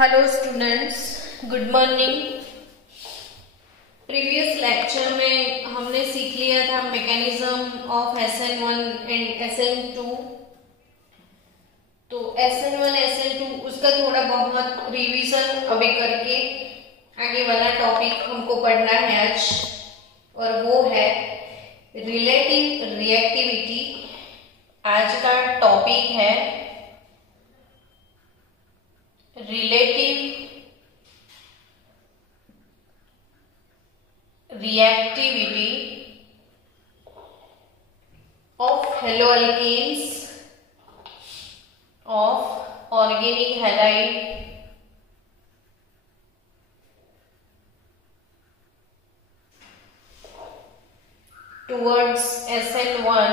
Hello students, good morning. Previous lecture में हमने सीख लिया था mechanism of SN1 and SN2। तो SN1 SN2 उसका थोड़ा बहुत रिवीजन अभी करके आगे वाला टॉपिक हमको पढ़ना है आज, और वो है रिलेटिव रिएक्टिविटी। आज का टॉपिक है relative reactivity of haloalkanes of organic halide towards SN1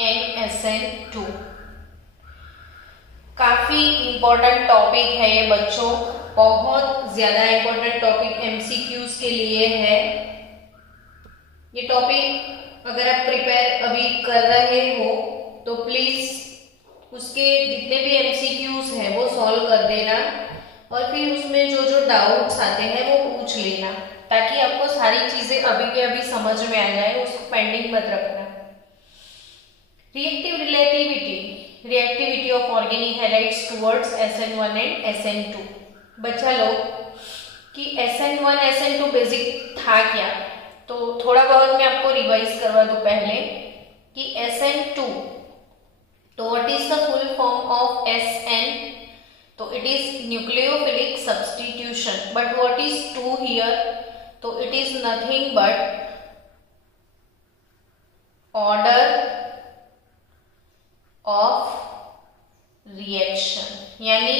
and SN2। काफी इंपॉर्टेंट टॉपिक है ये बच्चों, बहुत ज्यादा इंपॉर्टेंट टॉपिक MCQs के लिए है। ये टॉपिक अगर आप प्रिपेयर अभी कर रहे हो तो प्लीज उसके जितने भी MCQs हैं वो सॉल्व कर देना, और फिर उसमें जो जो डाउट्स आते हैं वो पूछ लेना, ताकि आपको सारी चीजें अभी के अभी समझ में आ जाए, उसको पेंडिंग मत रखना। Reactive reactivity of organic halides towards SN1 and SN2। बच्चा लोग कि SN1 SN2 बेसिक था क्या, तो थोड़ा बहुत मैं आपको रिवाइज करवा दूं पहले कि SN2, तो what is the full form of SN? तो it is nucleophilic substitution, but what is 2 here? तो it is nothing but order of reaction, यानी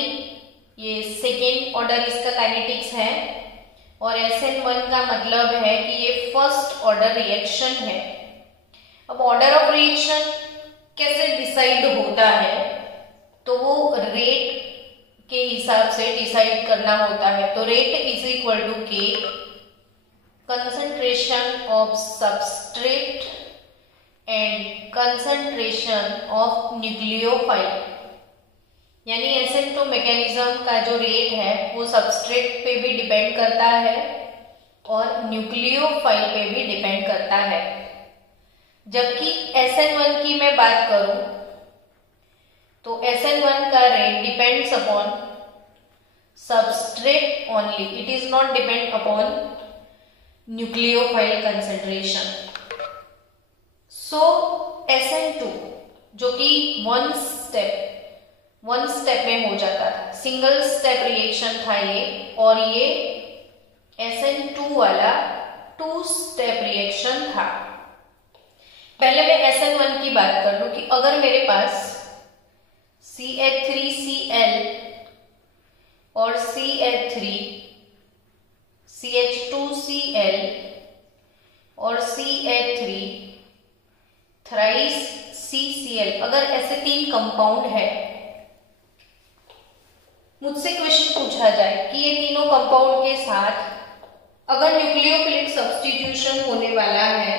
ये सेकेंड ऑर्डर इसका काइनेटिक्स है, और SN1 का मतलब है कि ये फर्स्ट ऑर्डर रिएक्शन है। अब ऑर्डर ऑफ रिएक्शन कैसे डिसाइड होता है, तो वो रेट के हिसाब से डिसाइड करना होता है। तो rate is equal to K, concentration of substrate and concentration of nucleophile, यानी SN2 मैकेनिज्म का जो रेट है वो सबस्ट्रेट पे भी डिपेंड करता है और न्यूक्लियोफाइल पे भी डिपेंड करता है। जबकि SN1 की मैं बात करूं तो SN1 का rate depends upon substrate only, it is not depend upon nucleophile concentration. So SN2 जो कि वन स्टेप में हो जाता था, सिंगल स्टेप रिएक्शन था ये, और ये SN2 वाला 2 स्टेप रिएक्शन था। पहले मैं SN1 की बात कर लूं कि अगर मेरे पास CH3Cl और CH3 CH2Cl और CH3 थ्राइस CCl, अगर ऐसे 3 कंपाउंड है, मुझसे क्वेश्चन पूछा जाए कि ये तीनों कंपाउंड के साथ अगर न्यूक्लियोफिलिक सब्स्टिट्यूशन होने वाला है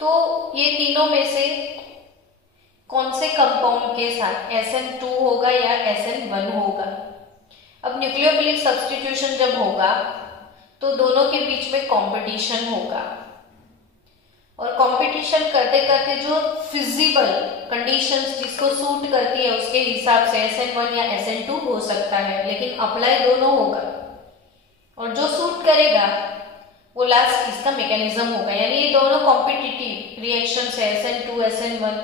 तो ये तीनों में से कौन से कंपाउंड के साथ SN2 होगा या SN1 होगा। अब न्यूक्लियोफिलिक सब्स्टिट्यूशन जब होगा तो दोनों के बीच में कंपटीशन होगा, और कंपटीशन करते करते जो फिजिबल कंडीशंस जिसको सूट करती है उसके हिसाब से SN1 या SN2 हो सकता है, लेकिन अप्लाई दोनों होगा, और जो सूट करेगा वो लास्ट इसका मैकेनिज्म होगा। यानी ये दोनों कॉम्पिटिटिव रिएक्शन है, SN2 SN1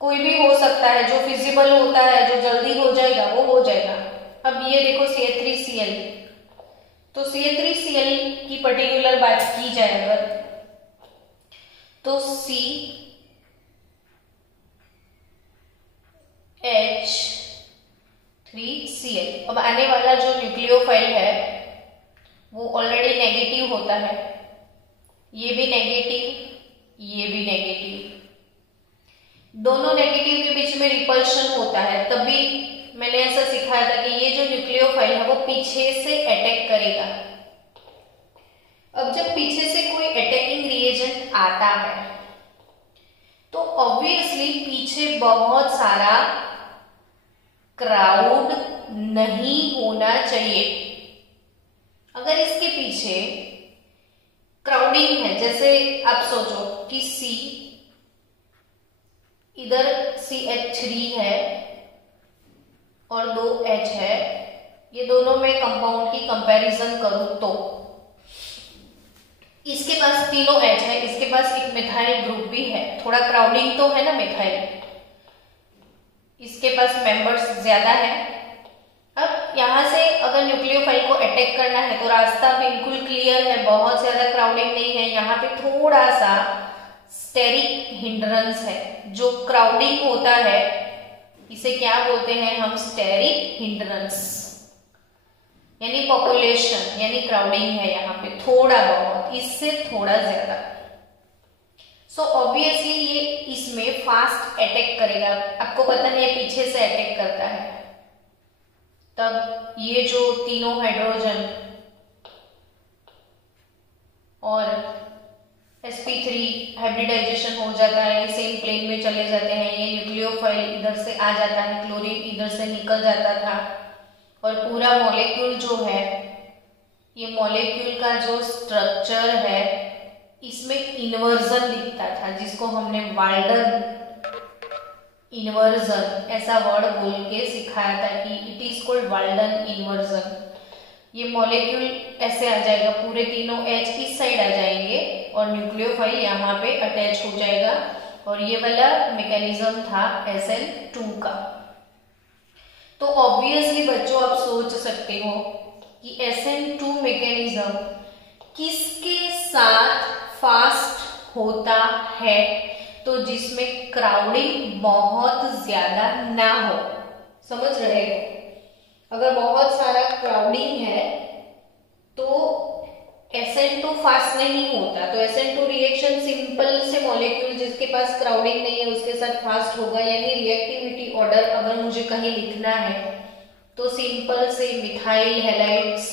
कोई भी हो सकता है, जो फिजिबल होता है, जो जल्दी हो जाएगा वो हो जाएगा। अब ये देखो CH3Cl, तो CH3Cl की पर्टिकुलर बात की जाए अगर, तो CH3Cl, अब आने वाला जो न्यूक्लियोफाइल है वो ऑलरेडी नेगेटिव होता है, ये भी नेगेटिव, ये भी नेगेटिव, दोनों नेगेटिव के बीच में रिपल्शन होता है। तभी मैंने ऐसा सिखाया था कि ये जो न्यूक्लियोफाइल है वो पीछे से अटैक करेगा। अब जब पीछे से कोई अटैकिंग रिएजेंट आता है तो ऑब्वियसली पीछे बहुत सारा क्राउड नहीं होना चाहिए। अगर इसके पीछे क्राउडिंग है, जैसे आप सोचो कि सी, इधर CH3 है और 2H है, ये दोनों में कंपाउंड की कंपैरिजन करूं तो इसके पास तीनों H है, इसके पास एक मिथाइल ग्रुप भी है, थोड़ा क्राउडिंग तो है ना मिथाइल, इसके पास मेंबर्स ज्यादा है। अब यहां से अगर न्यूक्लियोफाइल को अटैक करना है तो रास्ता बिल्कुल क्लियर है, बहुत ज्यादा क्राउडिंग नहीं है। यहाँ पे थोड़ा सा स्टेरिक हिंड्रेंस है, जो क्राउडिंग होता है इसे क्या बोलते हैं हम, स्टेरिक हिंड्रेंस, यानी पॉपुलेशन यानी क्राउडिंग है यहाँ पे थोड़ा बहुत, इससे थोड़ा ज्यादा। सो ऑब्वियसली ये इसमें फास्ट अटैक करेगा। आपको पता है ये पीछे से अटैक करता है, तब ये जो तीनों हाइड्रोजन और sp3 हाइब्रिडाइजेशन हो जाता है, सेम प्लेन में चले जाते हैं। ये न्यूक्लियोफाइल इधर से आ जाता है, क्लोरीन इधर से निकल जाता था और पूरा मॉलिक्यूल जो है, ये मॉलिक्यूल का जो स्ट्रक्चर है इसमें इन्वर्जन दिखता था, जिसको हमने वाल्डन इन्वर्जन ऐसा वर्ड बोल के सिखाया था कि it is called Walden inversion. ये मॉलिक्यूल ऐसे आ जाएगा, पूरे तीनों H इस साइड आ जाएंगे और न्यूक्लियोफाइल यहाँ पे अटैच हो जाएगा, और ये वाला मैकेनिज्म था SN2 का। तो ऑब्वियसली बच्चों आप सोच सकते हो कि SN2 मैकेनिज्म किसके साथ फास्ट होता है, तो जिसमें क्राउडिंग बहुत ज्यादा ना हो। समझ रहे हो, अगर बहुत सारा क्राउडिंग है तो SN2 फास्ट नहीं होता। तो SN2 रिएक्शन सिंपल से मॉलिक्यूल जिसके पास क्राउडिंग नहीं है उसके साथ फास्ट होगा, यानी रिएक्टिविटी ऑर्डर अगर मुझे कहीं लिखना है तो सिंपल से मिथाइल हैलाइड्स,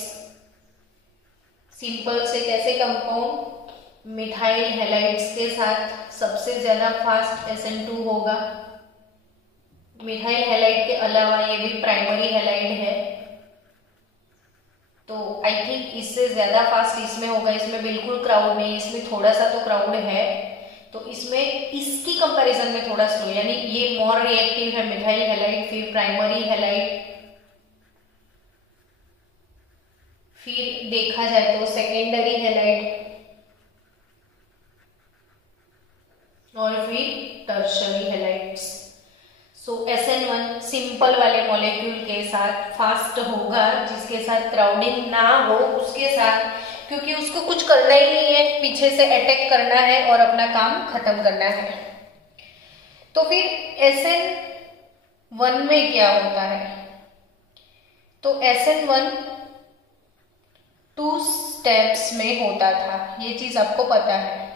सिंपल से कैसे कंपाउंड, मिथाइल हैलाइड्स के साथ सबसे ज्यादा फास्ट SN2 होगा। मिथाइल हैलाइड के अलावा ये भी प्राइमरी हैलाइड है, तो आई थिंक इससे ज्यादा फास्ट इसमें होगा। इसमें बिल्कुल क्राउड नहीं, इसमें थोड़ा सा तो क्राउड है, तो इसमें इसकी कंपैरिजन में थोड़ा स्लो, यानी ये मोर रिएक्टिव है मिथाइल हैलाइड, फिर प्राइमरी हैलाइड, फिर देखा जाए तो सेकेंडरी हैलाइड और फिर टर्शरी हैलाइड्स। सो SN1 सिंपल वाले मॉलिक्यूल के साथ फास्ट होगा, जिसके साथ क्राउडिंग ना हो उसके साथ, क्योंकि उसको कुछ करना ही नहीं है, पीछे से अटैक करना है और अपना काम खत्म करना है। तो फिर SN1 में क्या होता है, तो SN1 2 स्टेप्स में होता था, ये चीज आपको पता है।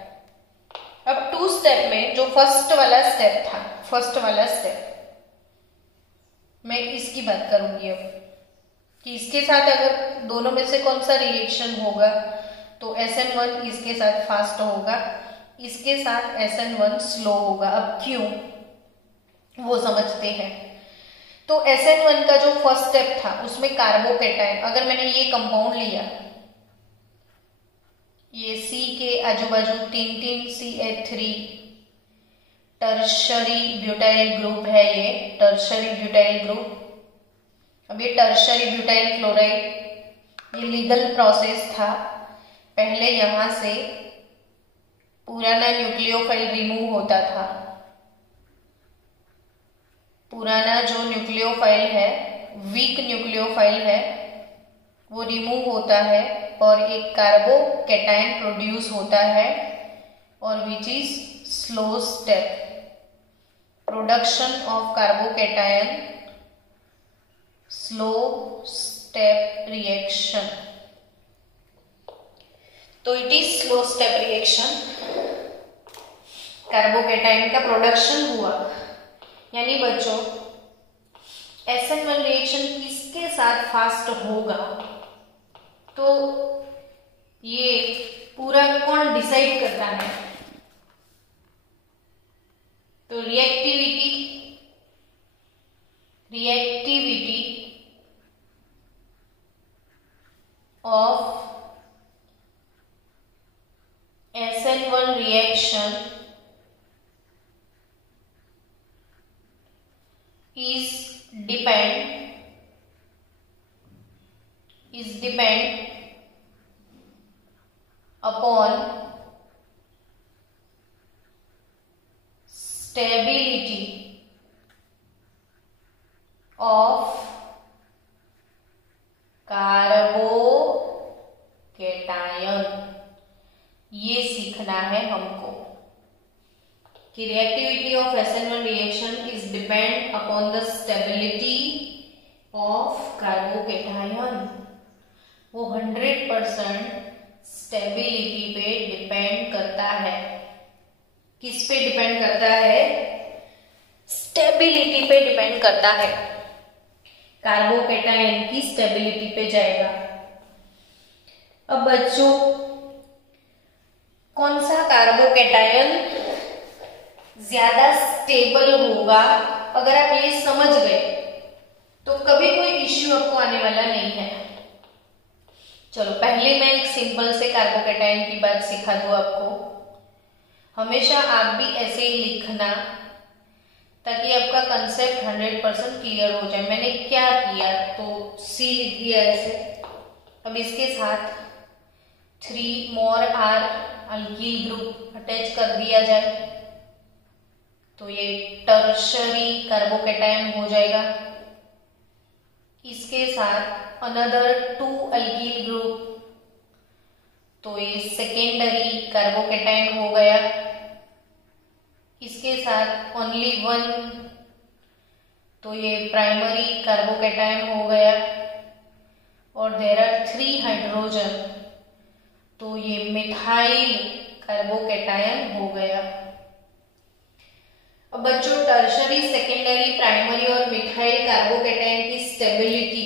अब 2 स्टेप में जो फर्स्ट वाला स्टेप था, फर्स्ट वाला स्टेप मैं इसकी बात करूंगी अब, कि इसके साथ अगर दोनों में से कौन सा रिएक्शन होगा, तो SN1 इसके साथ फास्ट होगा, इसके साथ SN1 स्लो होगा। अब क्यों, वो समझते हैं। तो SN1 का जो फर्स्ट स्टेप था उसमें कार्बोकेटाइन, अगर मैंने ये कंपाउंड लिया, ये C के आजू बाजू 3 CH3 टर्शरी ब्यूटाइल ग्रुप है, ये टर्शरी ब्यूटाइल ग्रुप। अब ये टर्शरी ब्यूटाइल क्लोराइड, ये लीगल प्रोसेस था। पहले यहां से पुराना न्यूक्लियोफाइल रिमूव होता था, पुराना जो न्यूक्लियोफाइल है, वीक न्यूक्लियोफाइल है, वो रिमूव होता है और एक कार्बोकेटाइन प्रोड्यूस होता है, और which is slow step, production of carbocation, slow step reaction. तो it is slow step reaction, carbocation का प्रोडक्शन हुआ। यानी बच्चों SN1 रिएक्शन किसके साथ फास्ट होगा, तो ये पूरा कौन डिसाइड करता है, reactivity of SN1 reaction depend upon stability of carbocation. ये सीखना है हमको कि reactivity of SN1 reaction is depend upon the stability of carbocation. वो 100% स्टेबिलिटी पे डिपेंड करता है। किस पे डिपेंड करता है? स्टेबिलिटी पे डिपेंड करता है। कार्बोकैटायन की स्टेबिलिटी पे जाएगा। अब बच्चों, कौन सा कार्बोकैटायन ज्यादा स्टेबल होगा, अगर आप ये समझ गए तो कभी कोई इश्यू आपको आने वाला नहीं है। चलो पहले मैं एक सिंपल से कार्बोकैटायन की बात सिखा दूं आपको। हमेशा आप भी ऐसे ही लिखना ताकि आपका कंसेप्ट 100% क्लियर हो जाए। मैंने क्या किया तो C लिख दिया ऐसे। अब इसके साथ 3 more R alkyl group attach कर दिया जाए तो ये टर्शरी कार्बोकैटायन हो जाएगा। इसके साथ अनदर 2 अल्कील ग्रुप तो ये सेकेंडरी कार्बोकैटायन हो गया। इसके साथ ओनली 1 तो ये प्राइमरी कार्बोकैटायन हो गया। और देयर आर 3 हाइड्रोजन तो ये मिथाइल कार्बोकैटायन हो गया। अब बच्चों, टर्शरी, सेकेंडरी, प्राइमरी और मिथाइल कार्बोकैटायन की स्टेबिलिटी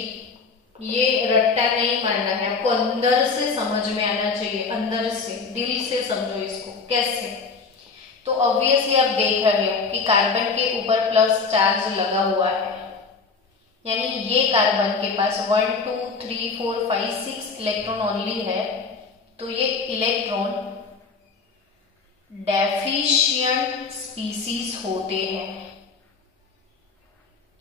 ये रट्टा नहीं मानना है, आपको अंदर से समझ में आना चाहिए। अंदर से, दिल से समझो इसको। कैसे? तो ऑब्वियसली आप देख रहे हो कि कार्बन के ऊपर प्लस चार्ज लगा हुआ है, यानी ये कार्बन के पास 1 2 3 4 5 6 इलेक्ट्रॉन ओनली है। तो ये इलेक्ट्रॉन डेफिशिएंट स्पीसीज होते हैं।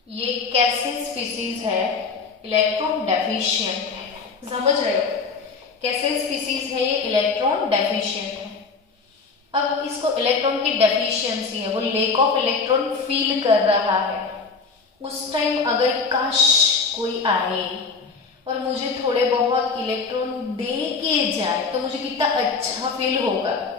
ये कैसे स्पीसीज है? इलेक्ट्रॉन डेफिशिएंट है। समझ रहे हो कैसे स्पीसीज है? ये इलेक्ट्रॉन डेफिशिएंट है। अब इसको इलेक्ट्रॉन की डेफिशिएंसी है, वो लेक ऑफ इलेक्ट्रॉन फील कर रहा है। उस टाइम अगर काश कोई आए और मुझे थोड़े बहुत इलेक्ट्रॉन दे के जाए तो मुझे कितना अच्छा फील होगा।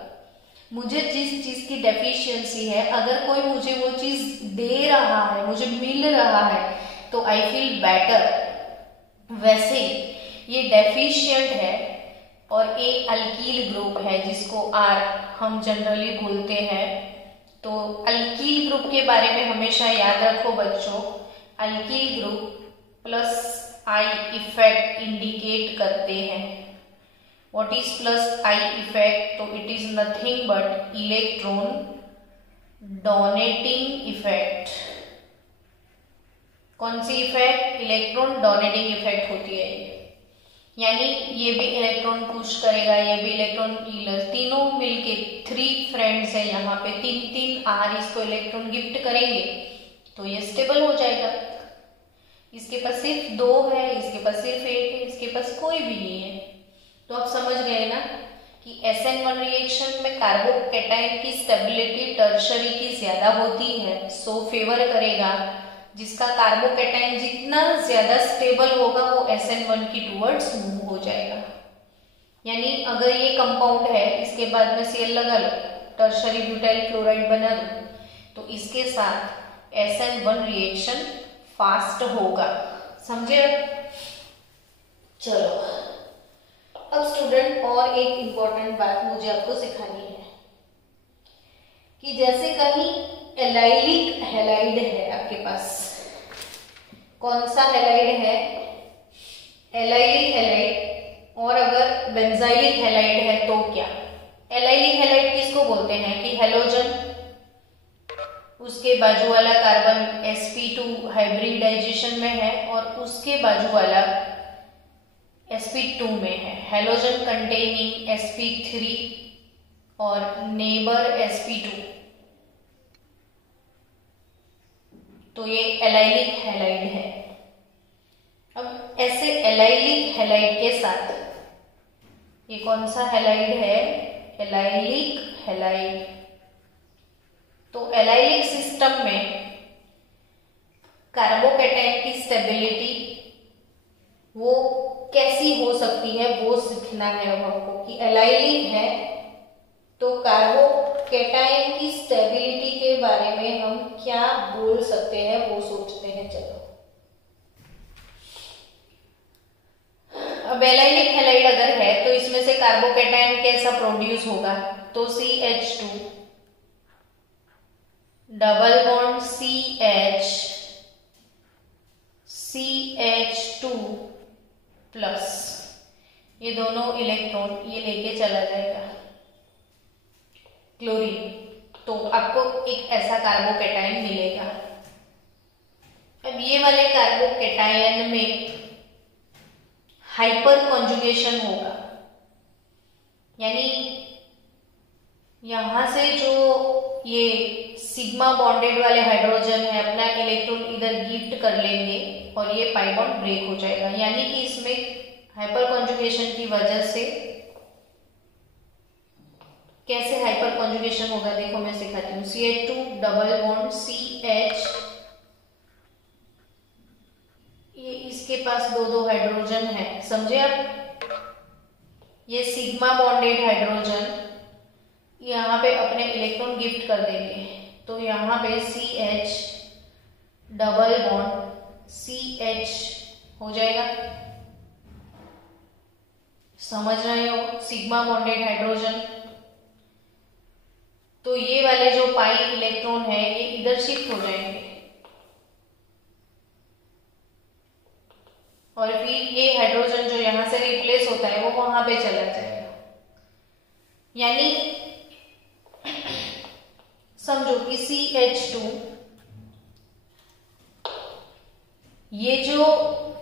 मुझे जिस चीज की डेफिशिएंसी है, अगर कोई मुझे वो चीज दे रहा है, मुझे मिल रहा है, तो आई फील बेटर। वैसे ये डेफिशिएंट है और एक अल्कील ग्रुप है जिसको R हम जनरली बोलते हैं। तो अल्कील ग्रुप के बारे में हमेशा याद रखो बच्चों, alkyl group plus I effect indicate करते हैं। What is plus I effect? तो it is nothing but electron donating effect। कौन C effect? Electron donating effect होती है। यानी ये भी इलेक्ट्रॉन पुश करेगा, ये भी इलेक्ट्रॉन हीलर, तीनों मिलके 3 फ्रेंड्स है यहाँ पे, 3 R इसको इलेक्ट्रॉन गिफ्ट करेंगे तो ये स्टेबल हो जाएगा। इसके पास सिर्फ 2 है, इसके पास सिर्फ 1 है, इसके पास कोई भी नहीं है। तो आप समझ गए ना कि SN1 रिएक्शन में कार्बोकैटायन की स्टेबिलिटी टर्शरी की ज्यादा होती है। सो फेवर करेगा जिसका कार्बोकैटायन जितना ज्यादा स्टेबल होगा वो SN1 की टुवर्ड्स मूव हो जाएगा। यानी अगर ये कंपाउंड है, इसके बाद में Cl लगा लो, टर्शरी ब्यूटाइल क्लोराइड बना दो, तो इसके साथ SN1 रिएक्शन फास्ट होगा। समझे? चलो अब स्टूडेंट, और एक इंपॉर्टेंट बात मुझे आपको सिखानी है कि जैसे कहीं एलाइलिक हैलाइड है आपके पास, कौन सा हैलाइड है? Allylic halide. और अगर बेंजाइलिक हैलाइड है तो क्या? एलाइलिक हैलाइड किसको बोलते हैं? कि हेलोजन उसके बाजू वाला कार्बन sp2 हाइब्रिडाइजेशन में है और उसके बाजू वाला sp2 में है। हैलोजन कंटेनिंग sp3 और नेबर sp2, तो ये एलाइलिक हैलाइड है। अब ऐसे एलाइलिक हैलाइड के साथ ये कौन सा हैलाइड है? Allylic halide. तो एलाइलिक सिस्टम में कार्बोकैटायन की स्टेबिलिटी वो कैसी हो सकती है वो सीखना है अब हमको कि एलाइलिक है तो कार्बोकैटायन की स्टेबिलिटी के बारे में हम क्या बोल सकते हैं वो सोचते हैं। चलो, अब एलाइलिक हैलाइड अगर है तो इसमें से कार्बोकैटायन कैसा प्रोड्यूस होगा? तो CH2 double bond CH2 plus, ये दोनों इलेक्ट्रॉन ये लेके चला जाएगा क्लोरीन, तो आपको एक ऐसा कार्बोकैटायन मिलेगा। अब ये वाले कार्बोकैटायन में हाइपर कॉन्जुगेशन होगा, यानी यहां से जो ये सिग्मा बॉन्डेड वाले हाइड्रोजन है अपना इलेक्ट्रॉन इधर गिफ्ट कर लेंगे और ये पाई बॉन्ड ब्रेक हो जाएगा। यानी कि इसमें हाइपर कॉन्जुगेशन की वजह से कैसे हाइपर कॉन्जुगेशन होगा देखो मैं सिखाती हूँ। CH2 डबल बॉन्ड CH, ये इसके पास दो हाइड्रोजन है, समझे आप? ये सिग्मा बॉन्डेड हाइड्रोजन यहाँ पे अपने इलेक्ट्रॉन गिफ्ट कर देंगे, तो यहाँ पे CH डबल बॉन्ड CH हो जाएगा। समझ रहे हो? सिग्मा बॉन्डेड हाइड्रोजन, तो ये वाले जो पाई इलेक्ट्रॉन है ये इधर शिफ्ट हो जाएंगे और फिर ये हाइड्रोजन जो यहां से रिप्लेस होता है वो वहां पे चला जाएगा। यानी समझो कि CH2 ये जो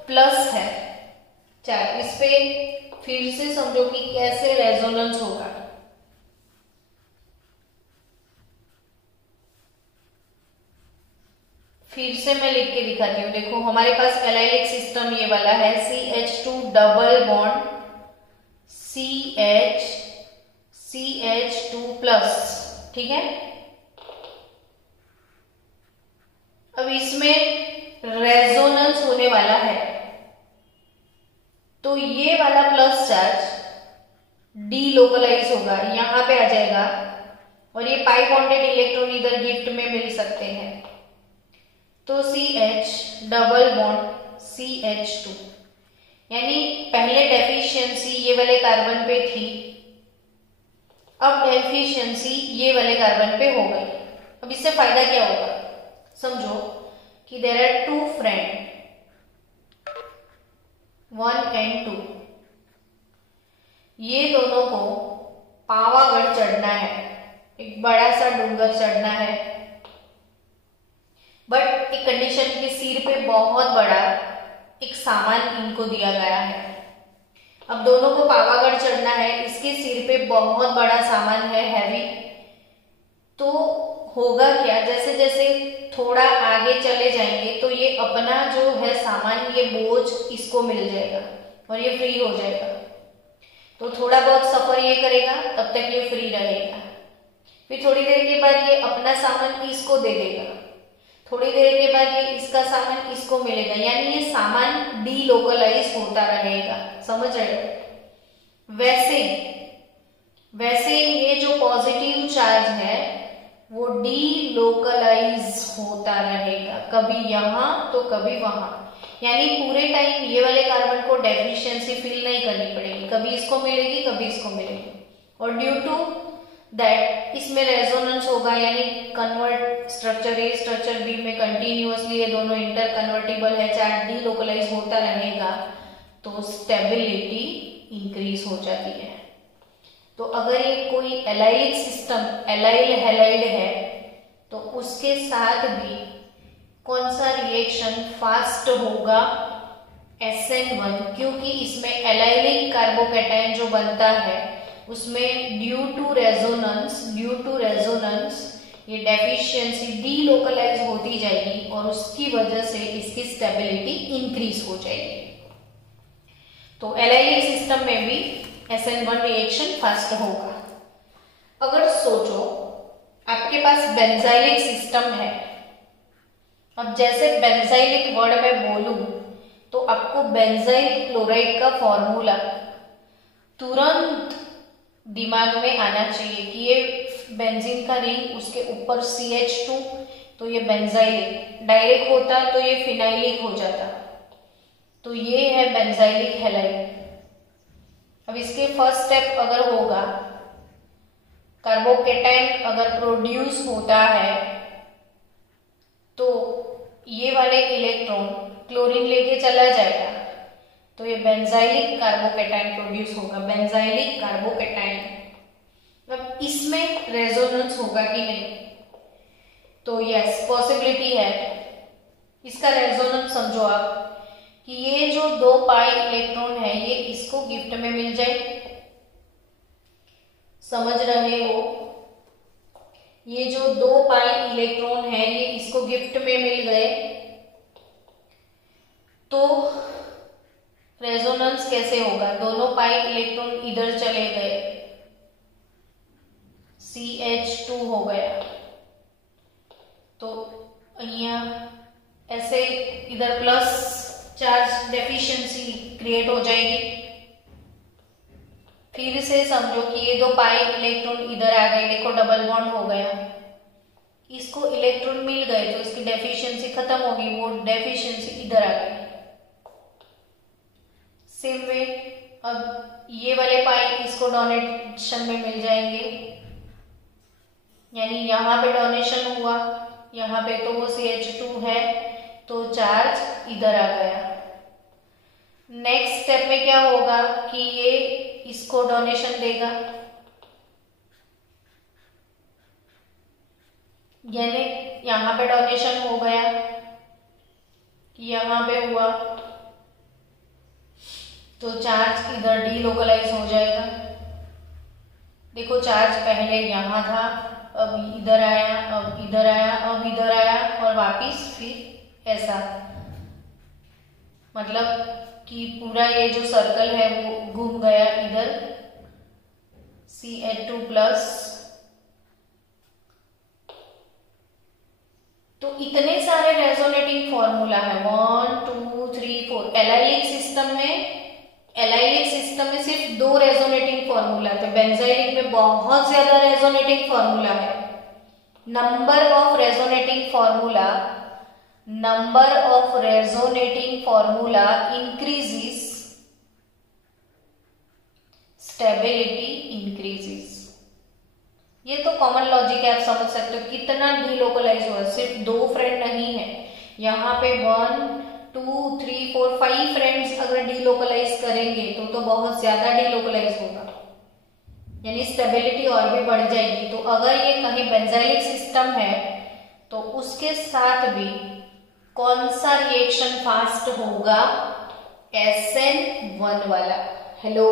प्लस है चार्ज, इस पे फिर से समझो कि कैसे रेजोनेंस होगा। फिर से मैं लिख के दिखाती हूँ, देखो हमारे पास एलाइलिक सिस्टम ये वाला है, CH2 double bond CH2 plus, ठीक है। अब इसमें रेजोनेंस होने वाला है, तो ये वाला प्लस चार्ज डीलोकलाइज होगा, यहां पे आ जाएगा और ये पाई बॉन्डेड इलेक्ट्रॉन इधर गिफ्ट में मिल सकते हैं। तो CH डबल बॉन्ड CH2, यानी पहले डेफिशिएंसी ये वाले कार्बन पे थी, अब डेफिशिएंसी ये वाले कार्बन पे हो गई। अब इससे फायदा क्या होगा? समझो कि there are two friend 1 and 2, ये दोनों को पावागढ़ चढ़ना है, एक बड़ा सा डूंगर चढ़ना है, बट एक कंडीशन के सिर पे बहुत बड़ा एक सामान इनको दिया गया है। अब दोनों को पावागढ़ चढ़ना है, इसके सिर पे बहुत बड़ा सामान है, हैवी। तो होगा क्या, जैसे जैसे थोड़ा आगे चले जाएंगे तो ये अपना जो है सामान, ये बोझ इसको मिल जाएगा और ये फ्री हो जाएगा। तो थोड़ा बहुत सफर ये करेगा, तब तक ये फ्री रहेगा। फिर थोड़ी देर के बाद ये अपना सामान इसको दे देगा, थोड़ी देर के बाद ये इसका सामान इसको मिलेगा, यानी ये सामान डीलोकलाइज होता रहेगा। समझ रहे हो? वैसे ये जो पॉजिटिव चार्ज है वो डीलोकलाइज होता रहेगा, कभी यहां तो कभी वहां। यानी पूरे टाइम ये वाले कार्बन को डेफिशिएंसी फील नहीं करनी पड़ेगी, कभी इसको मिलेगी कभी इसको मिलेगी। और ड्यू टू दैट इसमें रेजोनेंस होगा, यानी कन्वर्ट स्ट्रक्चर ए स्ट्रक्चर बी में कंटिन्यूअसली ये दोनों इंटर कन्वर्टिबल है, चार्ज डीलोकलाइज होता रहेगा, तो स्टेबिलिटी इंक्रीज हो जाती है। तो अगर ये कोई एलाइलिक सिस्टम एलाइल हैलाइड है तो उसके साथ भी कौन सा रिएक्शन फास्ट होगा, SN1, क्योंकि इसमें एलाइलिक कार्बोकैटायन जो बनता है उसमें ड्यू टू रेजोनेंस ये डेफिशिएंसी डीलोकलाइज होती जाएगी और उसकी वजह से इसकी स्टेबिलिटी इंक्रीज हो जाएगी। तो एलाइलिक सिस्टम में भी SN1 रिएक्शन फास्ट होगा। अगर सोचो आपके पास बेंजाइलिक सिस्टम है, अब जैसे बेंजाइलिक वर्ड में बोलूं तो आपको बेंजाइल क्लोराइड का फॉर्मूला तुरंत दिमाग में आना चाहिए कि ये बेंजीन का रिंग, उसके ऊपर CH2, तो ये बेंजाइलिक, डायरेक्ट होता तो ये फिनाइलिक हो जाता। तो ये है बेंजाइलिक हैलाइड। अब इसके फर्स्ट स्टेप अगर होगा, कार्बोकैटायन अगर प्रोड्यूस होता है तो ये वाले इलेक्ट्रॉन क्लोरीन लेके चला जाएगा, तो ये बेंजाइलिक कार्बोकैटायन प्रोड्यूस होगा, बेंजाइलिक कार्बोकैटायन। अब इसमें रेजोनेंस होगा कि नहीं, तो यस पॉसिबिलिटी है। इसका रेजोनेंस समझो आप कि ये जो 2 पाई इलेक्ट्रॉन है ये इसको गिफ्ट में मिल जाए, समझ रहे हो, ये जो 2 पाई इलेक्ट्रॉन है ये इसको गिफ्ट में मिल गए, तो रेजोनेंस कैसे होगा, दोनों पाई इलेक्ट्रॉन इधर चले गए, CH2 हो गया, तो यहाँ ऐसे इधर प्लस चार्ज डेफिशिएंसी क्रिएट हो जाएगी। फिर से समझो कि ये 2 पाई इलेक्ट्रॉन इधर आ गए, देखो डबल बॉन्ड हो गया, इसको इलेक्ट्रॉन मिल गए तो इसकी डेफिशिएंसी खत्म होगी, वो डेफिशिएंसी इधर आ गई। सेम वे अब ये वाले पाई इसको डोनेशन में मिल जाएंगे, यानी यहाँ पे डोनेशन हुआ, यहाँ पे तो वो CH2 है तो चार्ज इधर आ गया। नेक्स्ट स्टेप में क्या होगा कि ये इसको डोनेशन देगा, यानी यहाँ पे डोनेशन हो गया, यहाँ पे हुआ तो चार्ज इधर डीलोकलाइज हो जाएगा। देखो चार्ज पहले यहाँ था, अब इधर आया, अब इधर आया, अब इधर आया और वापिस फिर ऐसा, मतलब कि पूरा ये जो सर्कल है वो घूम गया इधर, CH2+। तो इतने सारे रेजोनेटिंग फॉर्मूला है, 1 2 3 4। एलाइलिक सिस्टम में सिर्फ 2 रेजोनेटिंग फॉर्मूला थे, बेंजाइलिक में बहुत ज्यादा रेजोनेटिंग फॉर्मूला है। Number of resonating formula increases, stability increases. ये तो कॉमन लॉजिक है, आप समझ सकते हो कितना डीलोकलाइज हुआ। सिर्फ 2 फ्रेंड नहीं है, यहाँ पे 1 2 3 4 5 फ्रेंड्स अगर डीलोकलाइज करेंगे तो बहुत ज्यादा डीलोकलाइज होगा, यानी स्टेबिलिटी और भी बढ़ जाएगी। तो अगर ये कहीं बेंजाइलिक सिस्टम है तो उसके साथ भी कौन सा रिएक्शन फास्ट होगा, SN1 वाला। हेलो,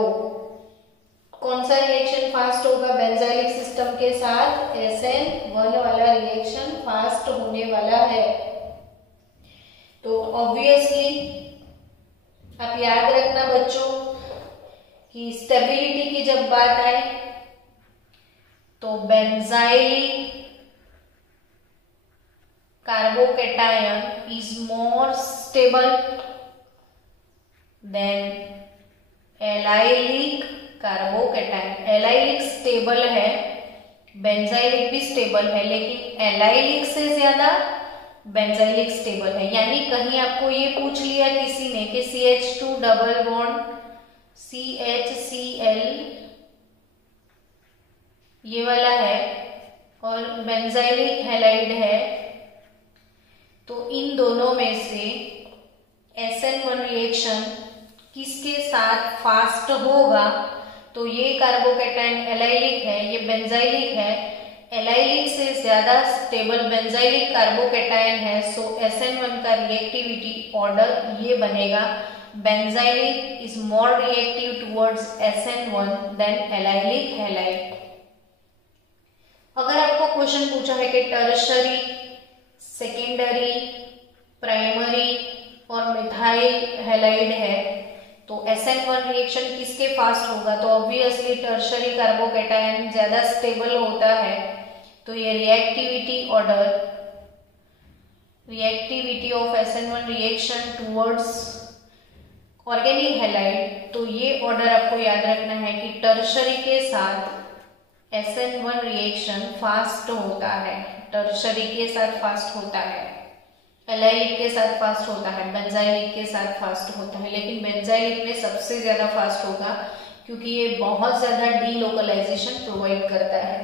कौन सा रिएक्शन फास्ट होगा बेंजाइलिक सिस्टम के साथ, SN1 वाला रिएक्शन फास्ट होने वाला है। तो ऑब्वियसली आप याद रखना बच्चों कि स्टेबिलिटी की जब बात आए तो benzylic carbocation is more stable then allylic carbocation. Allylic stable है, बेंजाइलिक भी स्टेबल है, लेकिन एलाइलिक से ज्यादा बेंजाइलिक स्टेबल है। यानी कहीं आपको ये पूछ लिया किसी ने कि CH2 डबल बॉन्ड CHCl ये वाला है और बेंजाइलिक हैलाइड है, तो इन दोनों में से SN1 रिएक्शन किसके साथ फास्ट होगा, तो ये कार्बोकैटायन एलाइलिक है, ये बेंजाइलिक है, एलाइलिक से ज्यादा स्टेबल बेंजाइलिक कार्बोकेटायन है, सो SN1 का रिएक्टिविटी ऑर्डर ये बनेगा, benzylic is more reactive towards SN1 than allylic halide. अगर आपको क्वेश्चन पूछा है कि टर्शरी, सेकेंडरी, प्राइमरी और मिथाइल हैलाइड है तो SN1 रिएक्शन किसके फास्ट होगा, तो ऑब्वियसली टर्शरी कार्बोकेटायन ज्यादा स्टेबल होता है, तो ये reactivity order, reactivity of SN1 reaction towards organic halide, तो ये ऑर्डर आपको याद रखना है कि टर्शरी के साथ SN1 रिएक्शन फास्ट होता है, टर्शरी के साथ फास्ट होता है, एलाइलिक के साथ फास्ट होता है, बेंजाइलिक के साथ फास्ट होता है, लेकिन बेंजाइलिक में सबसे ज्यादा फास्ट होगा क्योंकि ये बहुत ज्यादा डीलोकलाइजेशन प्रोवाइड करता है।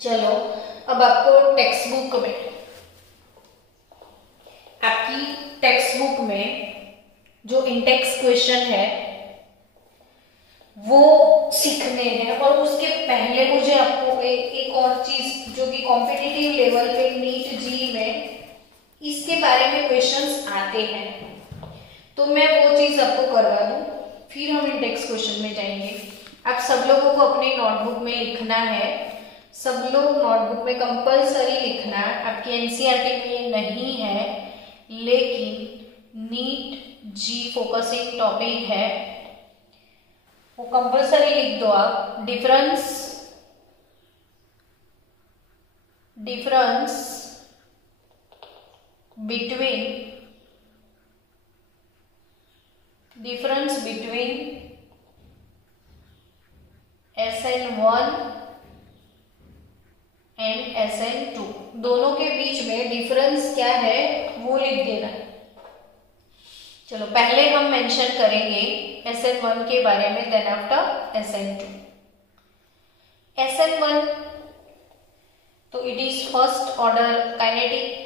चलो अब आपको टेक्स्ट बुक में, आपकी टेक्स्ट बुक में जो इंडेक्स क्वेश्चन है वो सीखने हैं, और उसके पहले मुझे आपको एक और चीज जो कि कॉम्पिटिटिव लेवल पे नीट जी में इसके बारे में क्वेश्चंस आते हैं, तो मैं वो चीज आपको करवा दूं, फिर हम इंडेक्स क्वेश्चन में जाएंगे। आप सब लोगों को अपनी नोटबुक में लिखना है, सब लोग नोटबुक में कंपलसरी लिखना, आपकी एनसीईआरटी में ये नहीं है लेकिन नीट जी फोकसिंग टॉपिक है, वो कंपलसरी लिख दो आप। Difference between SN1 and SN2, दोनों के बीच में डिफरेंस क्या है वो लिख देना। चलो पहले हम मेंशन करेंगे SN1 के बारे में, देन आफ्टर SN2। SN1 तो it is first order kinetic,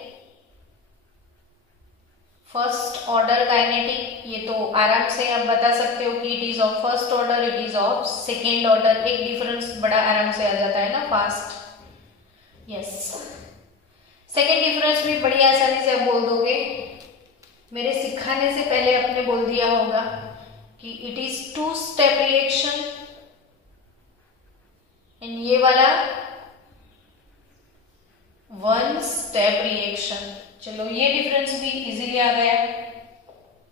first order kinetic, ये तो आराम से आप बता सकते हो कि it is of first order, it is of second order, एक डिफरेंस बड़ा आराम से आ जाता है ना, फास्ट, यस। सेकेंड डिफरेंस भी बड़ी आसानी से आप बोल दोगे, मेरे सिखाने से पहले आपने बोल दिया होगा कि it is two step reaction, and ये वाला वन स्टेप रिएक्शन। चलो ये डिफरेंस भी इजीली आ गया।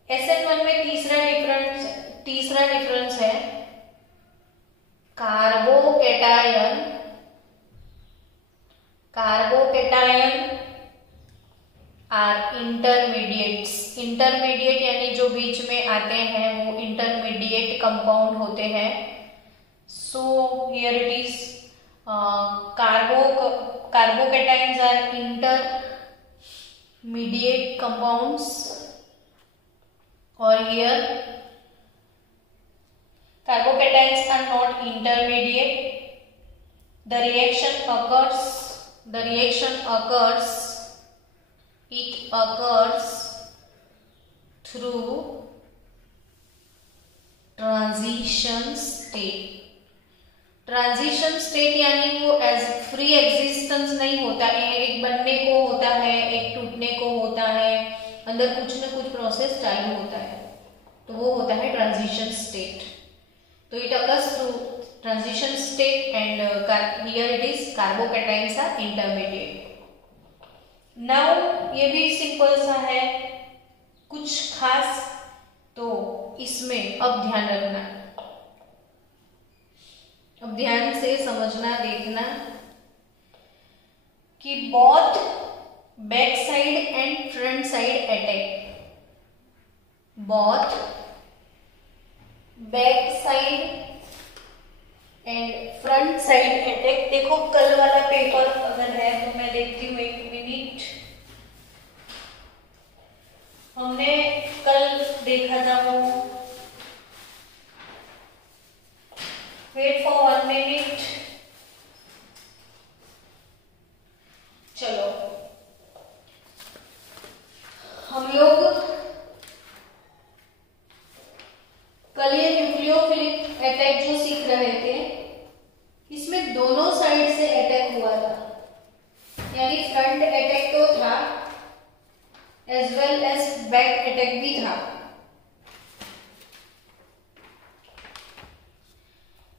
SN1 में तीसरा डिफरेंस है कार्बोकेटायन आर इंटरमीडिएट्स, इंटरमीडिएट यानी जो बीच में आते हैं वो इंटरमीडिएट कंपाउंड होते हैं। So here it is carbocations are intermediate compounds, or here carbocations are not intermediate. The reaction occurs through transition state। Transition state यानी वो एज फ्री एग्जिस्टेंस नहीं होता है, एक बनने को होता है, एक टूटने को होता है, अंदर कुछ न कुछ प्रोसेस चालू होता है, तो वो होता है ट्रांजिशन स्टेट। तो it occurs through transition state and here it is carbocations are intermediate. Now ये भी सिंपल सा है, कुछ खास तो इसमें अब ध्यान रखना, अब ध्यान से समझना देखना कि both back side and front side attack, both back side and front side attack. देखो कल वाला पेपर अगर है तो मैं देखती हूँ, एक मिनट, हमने कल देखा था वो, वेट फॉर 1 मिनट। चलो हम लोग कल ये न्यूक्लियोफिलिक अटैक जो सीख रहे थे, इसमें दोनों साइड से यानी फ्रंट अटैक तो था as well as back attack भी था,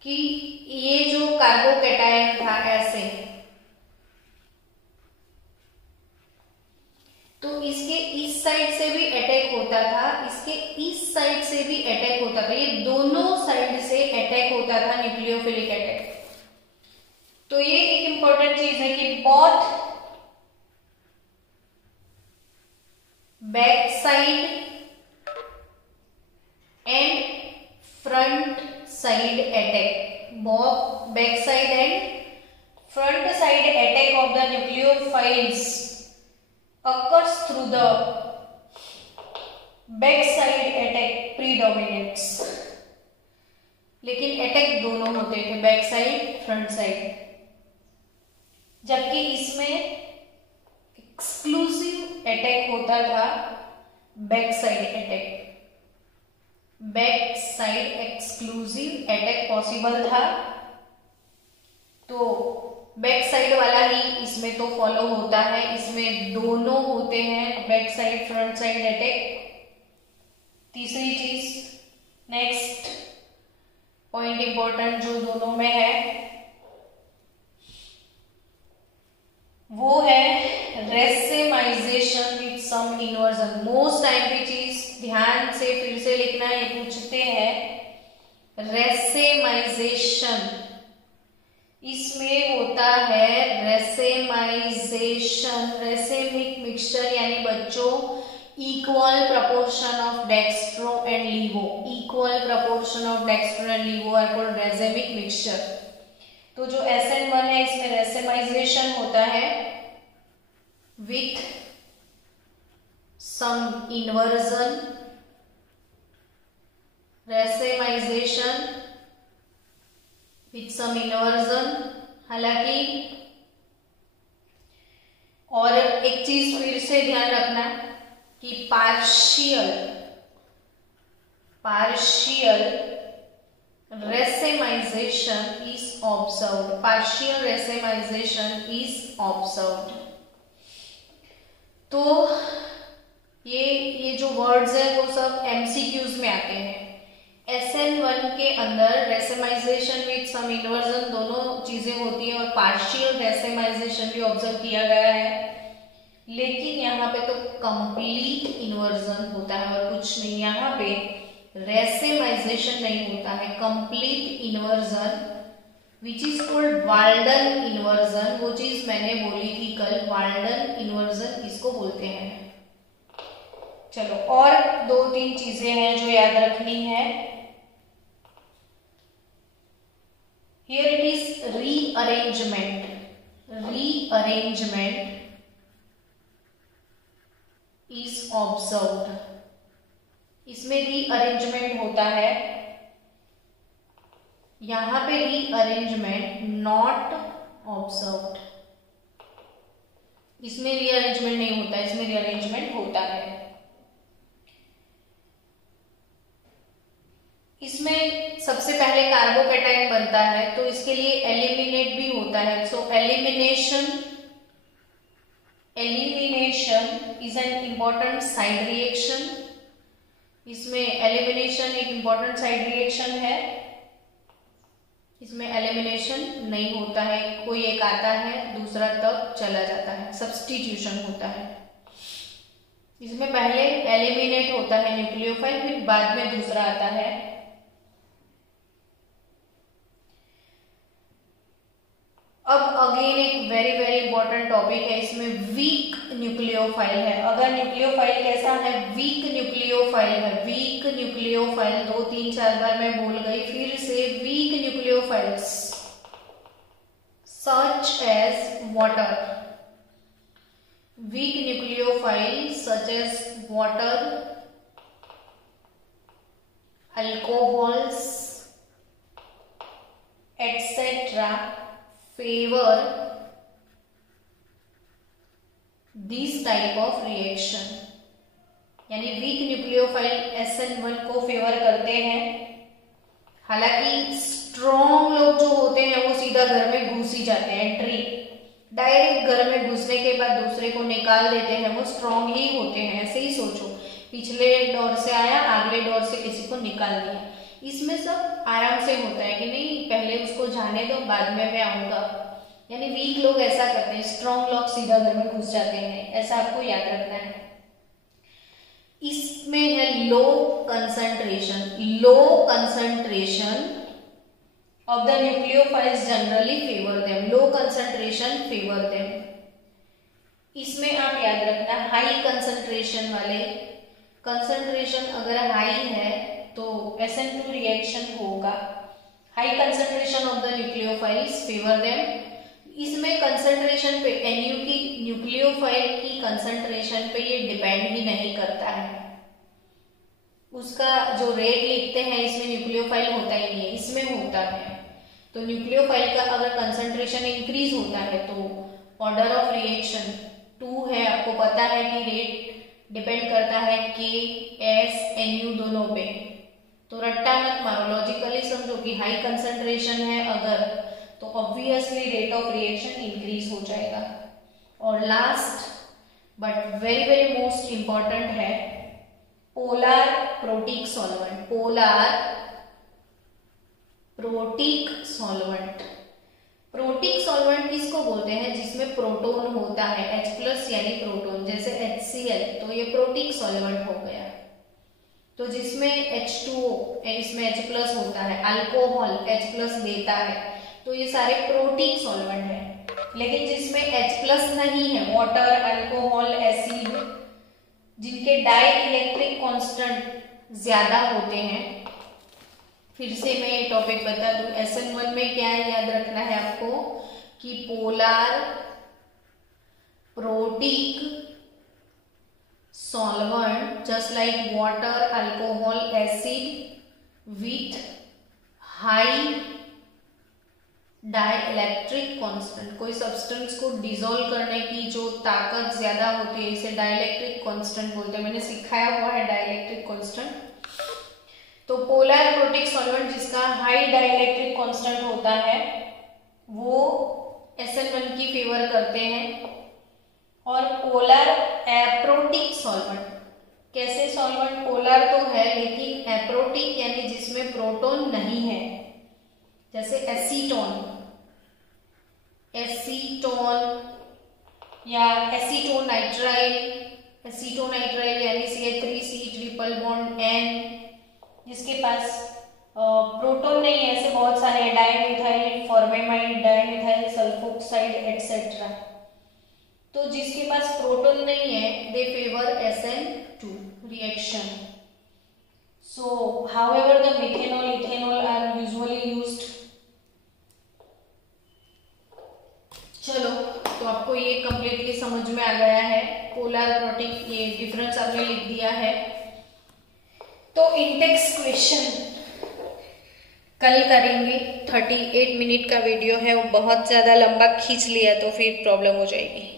कि ये जो कार्बोकैटायन था ऐसे, तो इसके इस साइड से भी अटैक होता था, इसके इस साइड से भी अटैक होता था, ये दोनों साइड से अटैक होता था न्यूक्लियोफिलिक अटैक। तो ये एक इंपॉर्टेंट चीज है कि both back side and front side attack, both back side and front side attack of the nucleophiles occurs through the backside attack predominates। लेकिन अटैक दोनों होते थे, बैक साइड फ्रंट साइड, जबकि इसमें एक्सक्लूसिव अटैक होता था back side attack. Back side exclusive attack possible था, तो बैक साइड वाला ही इसमें तो फॉलो होता है, इसमें दोनों होते हैं, back side front side attack. तीसरी चीज, नेक्स्ट पॉइंट इंपॉर्टेंट जो दोनों में है वो है racemization with some inversion. Most time की चीज ध्यान से फिर से लिखना, ये पूछते हैं रेसेमाइजेशन, इसमें होता है रेसेमाइजेशन, रेसेमिक मिक्सचर यानी बच्चों equal proportion of dextro and laevo, equal proportion of dextro and laevo are called racemic mixture. तो जो SN1 है इसमें रेसेमाइजेशन होता है with some inversion, racemization with some inversion. हालांकि और एक चीज फिर से ध्यान रखना कि partial racemization is observed, partial racemization is observed. तो ये जो वर्ड्स है वो सब MCQs में आते हैं। SN1 के अंदर रेसेमाइजेशन विथ सम इन्वर्जन दोनों चीजें होती है और पार्शियल रेसेमाइजेशन भी ऑब्जर्व किया गया है, लेकिन यहाँ पे तो कंप्लीट इन्वर्जन होता है और कुछ नहीं, यहाँ पे रेसेमाइजेशन नहीं होता है, complete inversion which is called Walden inversion. वो चीज मैंने बोली थी कल, वाल्डन इन्वर्जन इसको बोलते हैं। चलो और 2-3 चीजें हैं जो याद रखनी है। Here it is rearrangement is observed, इसमें रीअरेंजमेंट होता है, यहां पे रीअरेंजमेंट नॉट ऑब्जर्व्ड, इसमें रीअरेंजमेंट नहीं होता, इसमें रीअरेंजमेंट होता है। इसमें सबसे पहले कार्बोकैटायन बनता है तो इसके लिए एलिमिनेट भी होता है। So elimination is an important side reaction, इसमें एलिमिनेशन एक इंपॉर्टेंट साइड रिएक्शन है, इसमें एलिमिनेशन नहीं होता है, कोई एक आता है दूसरा तब चला जाता है, सब्स्टिट्यूशन होता है। इसमें पहले एलिमिनेट होता है न्यूक्लियोफाइल, फिर बाद में दूसरा आता है। अब अगेन एक वेरी इंपॉर्टेंट टॉपिक है, इसमें वीक न्यूक्लियोफाइल है। अगर न्यूक्लियोफाइल कैसा है, वीक न्यूक्लियोफाइल है, वीक न्यूक्लियोफाइल 2-3-4 बार मैं भूल गई, फिर से weak nucleophiles such as water, weak nucleophile such as water, alcohols etcetera favor this type of reaction, यानी वीक न्यूक्लियोफाइल SN1 को फेवर करते हैं। हालांकि स्ट्रॉन्ग लोग जो होते हैं वो सीधा घर में घुस ही जाते हैं, एंट्री डायरेक्ट घर में घुसने बाद दूसरे को निकाल देते हैं, वो स्ट्रांगली होते हैं। ऐसे ही सोचो, पिछले डोर से आया, अगले डोर से किसी को निकाल दिया। इसमें सब आराम से होता है कि नहीं, पहले उसको जाने दो, बाद में मैं आऊंगा। यानी वीक लोग ऐसा करते हैं, स्ट्रांग लोग सीधा घर में घुस जाते हैं, ऐसा आपको याद रखना है। इसमें है low concentration. Low concentration of the nucleophiles generally favor them. Low concentration favor them. इसमें आप याद रखना, हाई कंसंट्रेशन वाले, कंसंट्रेशन अगर हाई है तो SN2 रिएक्शन होगा। High concentration of the nucleophiles favour them. इसमें कंसंट्रेशन पे, NU की न्यूक्लियोफाइल की कंसंट्रेशन पे ये डिपेंड ही नहीं करता है। उसका जो रेट लिखते हैं इसमें न्यूक्लियोफाइल होता ही नहीं है, इसमें होता है। तो न्यूक्लियोफाइल का अगर कंसंट्रेशन इंक्रीज होता है तो ऑर्डर ऑफ रिएक्शन 2 है। आपको पता है कि रेट डिपेंड करता है K, S, NU दोनों पे। तो रट्टा मत मारो, लॉजिकली समझो कि हाई कंसंट्रेशन है अगर, तो obviously rate of reaction increase हो जाएगा। और last but very very most important है polar protic solvent. Polar protic solvent. Protic solvent किसको बोलते हैं? जिसमें प्रोटोन होता है, H+ यानी प्रोटोन, जैसे HCl, तो ये प्रोटिक सॉल्वेंट हो गया। तो जिसमें H2O, इसमें H+ होता है, अल्कोहल H+ देता है, तो ये सारे प्रोटिक सॉल्वेंट है। लेकिन जिसमें H+ नहीं है, वाटर, अल्कोहल, एसिड, जिनके डाई इलेक्ट्रिक कांस्टेंट ज्यादा होते हैं, फिर से मैं ये टॉपिक बता दूं, SN1 में क्या याद रखना है आपको कि polar protic solvent just like water, alcohol, acid with high dielectric constant. कोई सब्सटेंस को डिसॉल्व करने की जो ताकत ज्यादा होती है, इसे डाइलेक्ट्रिक कांस्टेंट बोलते हैं। मैंने सिखाया हुआ है डाइलेक्ट्रिक कांस्टेंट। तो पोलर प्रोटिक सॉल्वेंट जिसका हाई डाइलेक्ट्रिक कांस्टेंट होता है वो SN1 की फेवर करते हैं। और पोलर एप्रोटिक सॉल्वेंट, कैसे सॉल्वेंट पोलर तो है लेकिन एप्रोटिक यानी जिसमें प्रोटोन नहीं है, जैसे एसीटोन, या एसीटोनाइट्राइल। एसीटोनाइट्राइल यानी CH3C ट्रिपल बॉन्ड N, जिसके पास प्रोटोन नहीं है। ऐसे बहुत सारे dimethyl formamide, dimethyl sulphoxide etcetera. तो जिसके पास प्रोटोन नहीं है they favour SN2 reaction. So however the methanol, ethanol are usually used. चलो, तो आपको ये कंप्लीटली समझ में आ गया है। पोलर प्रोटिक, ये डिफरेंस आपने लिख दिया है। तो इंडेक्स क्वेश्चन कल करेंगे। 38 मिनट का वीडियो है, वो बहुत ज्यादा लंबा खींच लिया तो फिर प्रॉब्लम हो जाएगी।